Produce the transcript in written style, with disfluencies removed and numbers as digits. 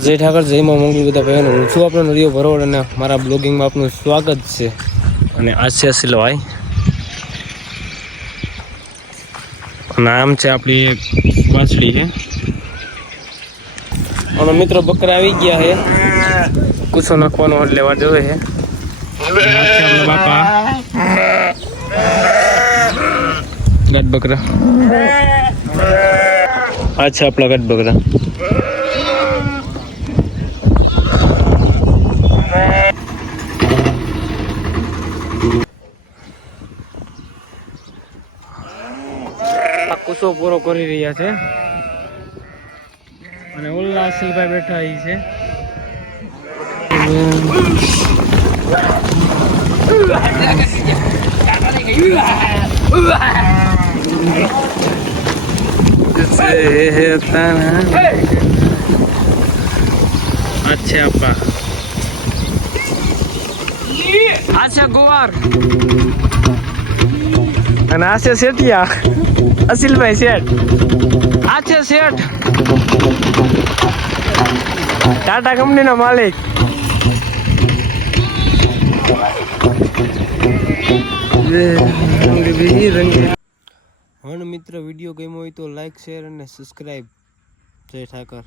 જય ઠાકર, જય માં મંગલ બધા ભાઈઓને. હું છું આપણો નરિયો ભરોડ અને મારા બ્લોગિંગમાં આપનું સ્વાગત છે. અને આ છે સિલવાઈ નામ છે આપણી એક બાછડી છે. અને મિત્રો બકરા આવી ગયા છે, કૂસો નાખવાનો લેવા જવે છે. આપણા બાપા ગટ બકરા આ છે આપણા ગટ બકરા. કૂસો પૂરો કરી રહ્યા છે અને ઉલ્લાસભાઈ બેઠા અહીં છે. અચ્છા આપા આ છે ગુવાર અને આ છે શેઠિયા અસિલભાઈ શેઠ. આ છે શેઠ ટાટા કંપનીનો માલિક. મિત્ર વિડીયો ગમ્યો હોય તો લાઈક શેર અને સબસ્ક્રાઈબ. જય ઠાકર.